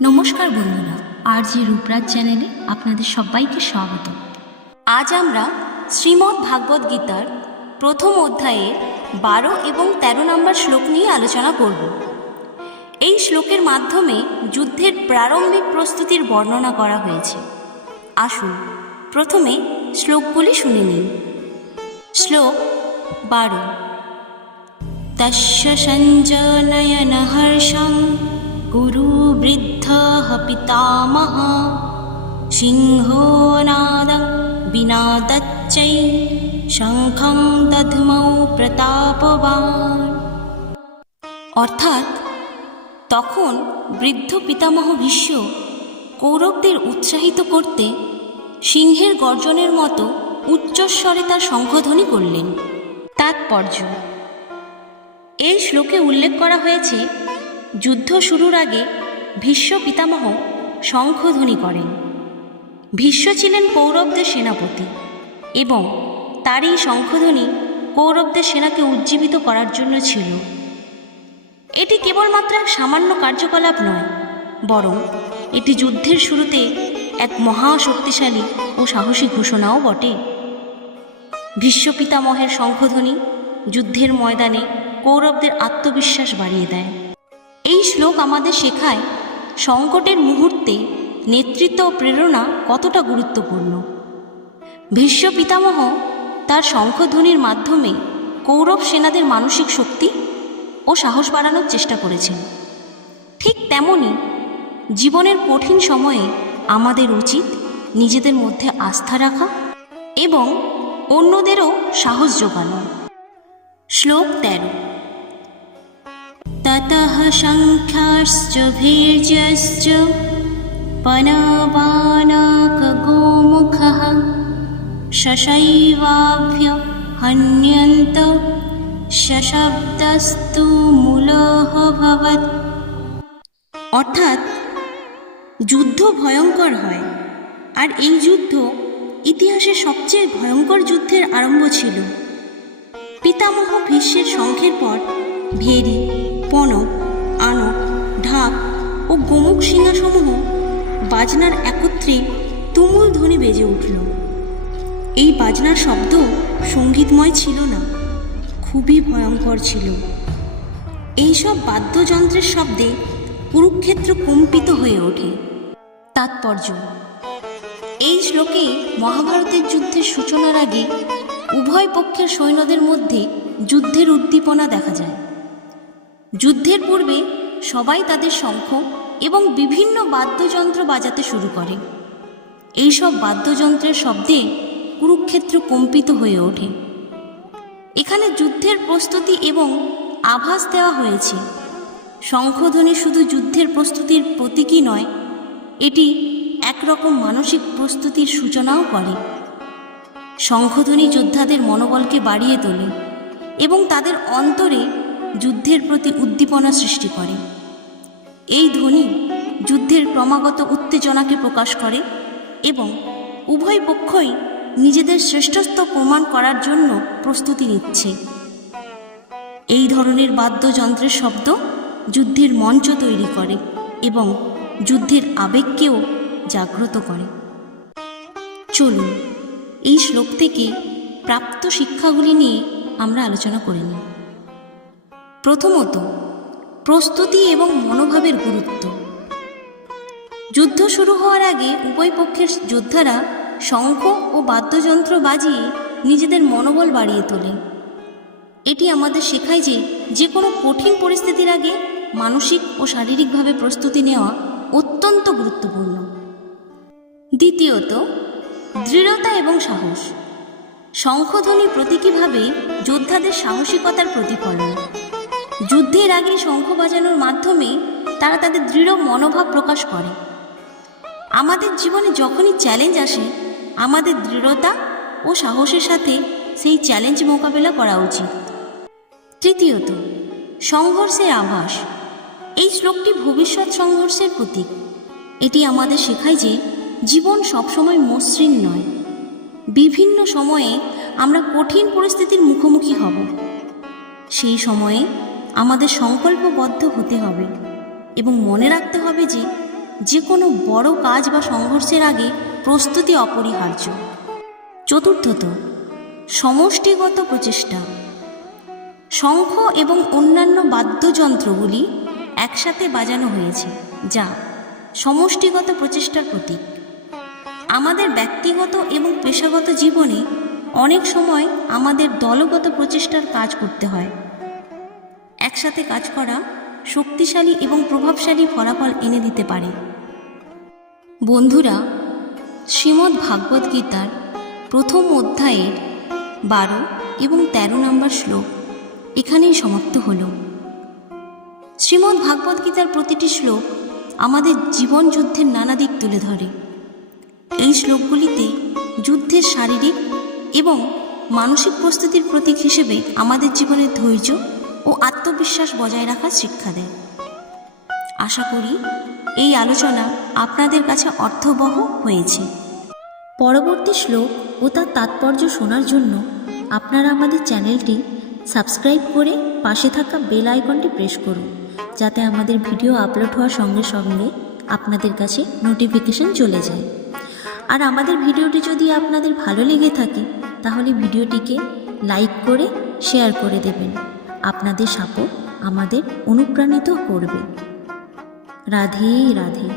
নমস্কার বন্ধুরা, আরজি রূপরাজ চ্যানেলে আপনাদের সবাইকে স্বাগত। আজ আমরা শ্রীমদ্ ভাগবত গীতার প্রথম অধ্যায়ের 12 এবং 13 নম্বর শ্লোক নিয়ে আলোচনা করব। এই শ্লোকের মাধ্যমে যুদ্ধের প্রারম্ভিক প্রস্তুতির বর্ণনা করা হয়েছে। আসুন প্রথমে শ্লোকগুলি শুনে নিন। শ্লোক 12। তস্য সঞ্জনয়ন হর্ষং কুরু বৃদ্ধঃ পিতামহ সিংহো নাদং বিনাদচ্চৈ শঙ্খং দধ্মৌ প্রতাপবান। অর্থাৎ তখন বৃদ্ধ পিতামহ ভীষ্ম কৌরবদের উৎসাহিত করতে সিংহের গর্জনের মতো উচ্চস্বরে তার শঙ্খধ্বনি করলেন। তাৎপর্য: এই শ্লোকে উল্লেখ করা হয়েছে যুদ্ধ শুরুর আগে ভীষ্ম পিতামহ শঙ্খধ্বনি করেন। ভীষ্ম ছিলেন কৌরবদের সেনাপতি এবং তার এই শঙ্খধ্বনি কৌরবদের সেনাকে উজ্জীবিত করার জন্য ছিল। এটি কেবলমাত্র এক সামান্য কার্যকলাপ নয়, বরং এটি যুদ্ধের শুরুতে এক মহাশক্তিশালী ও সাহসী ঘোষণাও বটে। ভীষ্ম পিতামহের শঙ্খধ্বনি যুদ্ধের ময়দানে কৌরবদের আত্মবিশ্বাস বাড়িয়ে দেয়। এই শ্লোক আমাদের শেখায় সংকটের মুহূর্তে নেতৃত্ব ও প্রেরণা কতটা গুরুত্বপূর্ণ। ভীষ্ম পিতামহ তার শঙ্খধ্বনির মাধ্যমে কৌরব সেনাদের মানসিক শক্তি ও সাহস বাড়ানোর চেষ্টা করেছেন। ঠিক তেমনি জীবনের কঠিন সময়ে আমাদের উচিত নিজেদের মধ্যে আস্থা রাখা এবং অন্যদেরও সাহস যোগানো। শ্লোক 13। ততঃ সংখ্যাশ্চ ভীর্যশ্চ পনবানাকগোমুখঃ শশৈবাভ্য হন্যন্ত সশব্দস্তু মূলঃভবৎ। অর্থাৎ যুদ্ধ ভয়ঙ্কর হয়, আর এই যুদ্ধ ইতিহাসের সবচেয়ে ভয়ঙ্কর যুদ্ধের আরম্ভ ছিল। পিতামহ ভীষ্মের শঙ্খের পর ভেরি, পনব, আনক, ঢাক ও গোমুখ সিংহাসমূহ বাজনার একত্রে তুমুল ধ্বনি বেজে উঠল। এই বাজনার শব্দ সঙ্গীতময় ছিল না, খুবই ভয়ঙ্কর ছিল। এইসব বাদ্যযন্ত্রের শব্দে কুরুক্ষেত্র কম্পিত হয়ে ওঠে। তাৎপর্য: এই শ্লোকে মহাভারতের যুদ্ধের সূচনার আগে উভয় পক্ষের সৈন্যদের মধ্যে যুদ্ধের উদ্দীপনা দেখা যায়। যুদ্ধের পূর্বে সবাই তাদের শঙ্খ এবং বিভিন্ন বাদ্যযন্ত্র বাজাতে শুরু করে। এইসব বাদ্যযন্ত্রের শব্দে কুরুক্ষেত্র কম্পিত হয়ে ওঠে। এখানে যুদ্ধের প্রস্তুতি এবং আভাস দেওয়া হয়েছে। শঙ্খধ্বনি শুধু যুদ্ধের প্রস্তুতির প্রতীকই নয়, এটি একরকম মানসিক প্রস্তুতির সূচনাও করে। শঙ্খধ্বনি যোদ্ধাদের মনোবলকে বাড়িয়ে তোলে এবং তাদের অন্তরে যুদ্ধের প্রতি উদ্দীপনা সৃষ্টি করে। এই ধ্বনি যুদ্ধের ক্রমাগত উত্তেজনাকে প্রকাশ করে এবং উভয় পক্ষই নিজেদের শ্রেষ্ঠত্ব প্রমাণ করার জন্য প্রস্তুতি নিচ্ছে। এই ধরনের বাদ্যযন্ত্রের শব্দ যুদ্ধের মঞ্চ তৈরি করে এবং যুদ্ধের আবেগকেও জাগ্রত করে। চলুন এই শ্লোক থেকে প্রাপ্ত শিক্ষাগুলি নিয়ে আমরা আলোচনা করে নিই। প্রথমত, প্রস্তুতি এবং মনোভাবের গুরুত্ব। যুদ্ধ শুরু হওয়ার আগে উভয় পক্ষের যোদ্ধারা শঙ্খ ও বাদ্যযন্ত্র বাজিয়ে নিজেদের মনোবল বাড়িয়ে তোলে। এটি আমাদের শেখায় যে কোনো কঠিন পরিস্থিতির আগে মানসিক ও শারীরিকভাবে প্রস্তুতি নেওয়া অত্যন্ত গুরুত্বপূর্ণ। দ্বিতীয়ত, দৃঢ়তা এবং সাহস। শঙ্খধ্বনি প্রতীকীভাবে যোদ্ধাদের সাহসিকতার প্রতিফলন। যুদ্ধের আগে শঙ্খ বাজানোর মাধ্যমে তারা তাদের দৃঢ় মনোভাব প্রকাশ করে। আমাদের জীবনে যখনই চ্যালেঞ্জ আসে, আমাদের দৃঢ়তা ও সাহসের সাথে সেই চ্যালেঞ্জ মোকাবেলা করা উচিত। তৃতীয়ত, সংঘর্ষের আভাস। এই শ্লোকটি ভবিষ্যৎ সংঘর্ষের প্রতীক। এটি আমাদের শেখায় যে জীবন সবসময় মসৃণ নয়। বিভিন্ন সময়ে আমরা কঠিন পরিস্থিতির মুখোমুখি হব। সেই সময়ে আমাদের সংকল্পবদ্ধ হতে হবে এবং মনে রাখতে হবে যে যে কোনো বড় কাজ বা সংঘর্ষের আগে প্রস্তুতি অপরিহার্য। চতুর্থত, সমষ্টিগত প্রচেষ্টা। শঙ্খ এবং অন্যান্য বাদ্যযন্ত্রগুলি একসাথে বাজানো হয়েছে, যা সমষ্টিগত প্রচেষ্টার প্রতীক। আমাদের ব্যক্তিগত এবং পেশাগত জীবনে অনেক সময় আমাদের দলগত প্রচেষ্টার কাজ করতে হয়। একসাথে কাজ করা শক্তিশালী এবং প্রভাবশালী ফলাফল এনে দিতে পারে। বন্ধুরা, শ্রীমদ্ ভাগবত গীতার প্রথম অধ্যায়ের 12 এবং 13 নম্বর শ্লোক এখানেই সমাপ্ত হল। শ্রীমদ্ ভাগবত গীতার প্রতিটি শ্লোক আমাদের জীবন যুদ্ধের নানা দিক তুলে ধরে। এই শ্লোকগুলিতে যুদ্ধের শারীরিক এবং মানসিক প্রস্তুতির প্রতীক হিসেবে আমাদের জীবনের ধৈর্য ও আত্মবিশ্বাস বজায় রাখার শিক্ষা দেয়। আশা করি এই আলোচনা আপনাদের কাছে অর্থবহ হয়েছে। পরবর্তী শ্লোক ও তার তাৎপর্য শোনার জন্য আপনারা আমাদের চ্যানেলটি সাবস্ক্রাইব করে পাশে থাকা বেল আইকনটি প্রেস করুন, যাতে আমাদের ভিডিও আপলোড হওয়ার সঙ্গে সঙ্গে আপনাদের কাছে নোটিফিকেশন চলে যায়। আর আমাদের ভিডিওটি যদি আপনাদের ভালো লেগে থাকে তাহলে ভিডিওটিকে লাইক করে শেয়ার করে দেবেন। আপনাদের সাপোর্ট আমাদের অনুপ্রাণিত করবে। রাধে রাধে।